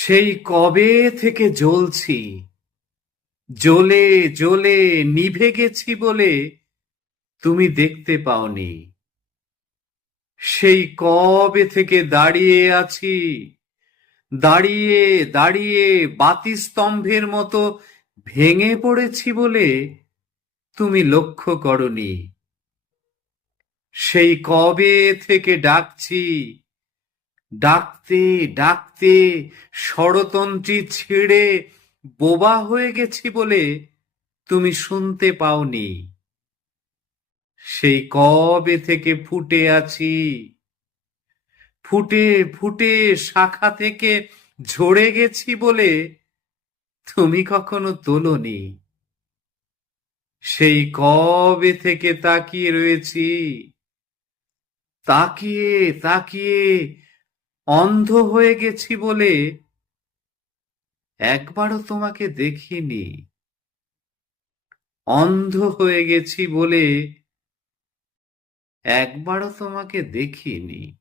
সেই কবে থেকে জ্বলছি, জ্বলে জ্বলে নিভে গেছি বলে তুমি দেখতে পাওনি। সেই কবে থেকে দাঁড়িয়ে আছি, দাঁড়িয়ে দাঁড়িয়ে বাতিস্তম্ভের মতো ভেঙে পড়েছি বলে তুমি লক্ষ্য করনি। সেই কবে থেকে ডাকছি, ডাকতে ডাকতে ষড়তন্ত্রী ছিঁড়ে বোবা হয়ে গেছি বলে তুমি শুনতে পাওনি। সেই কবে থেকে ফুটে আছি, ফুটে ফুটে শাখা থেকে ঝরে গেছি বলে তুমি কখনো তোলনি। সেই কবে থেকে তাকিয়ে রয়েছি, তাকিয়ে তাকিয়ে অন্ধ হয়ে গেছি বলে একবারও তোমাকে দেখিনি। অন্ধ হয়ে গেছি বলে একবারও তোমাকে দেখিনি।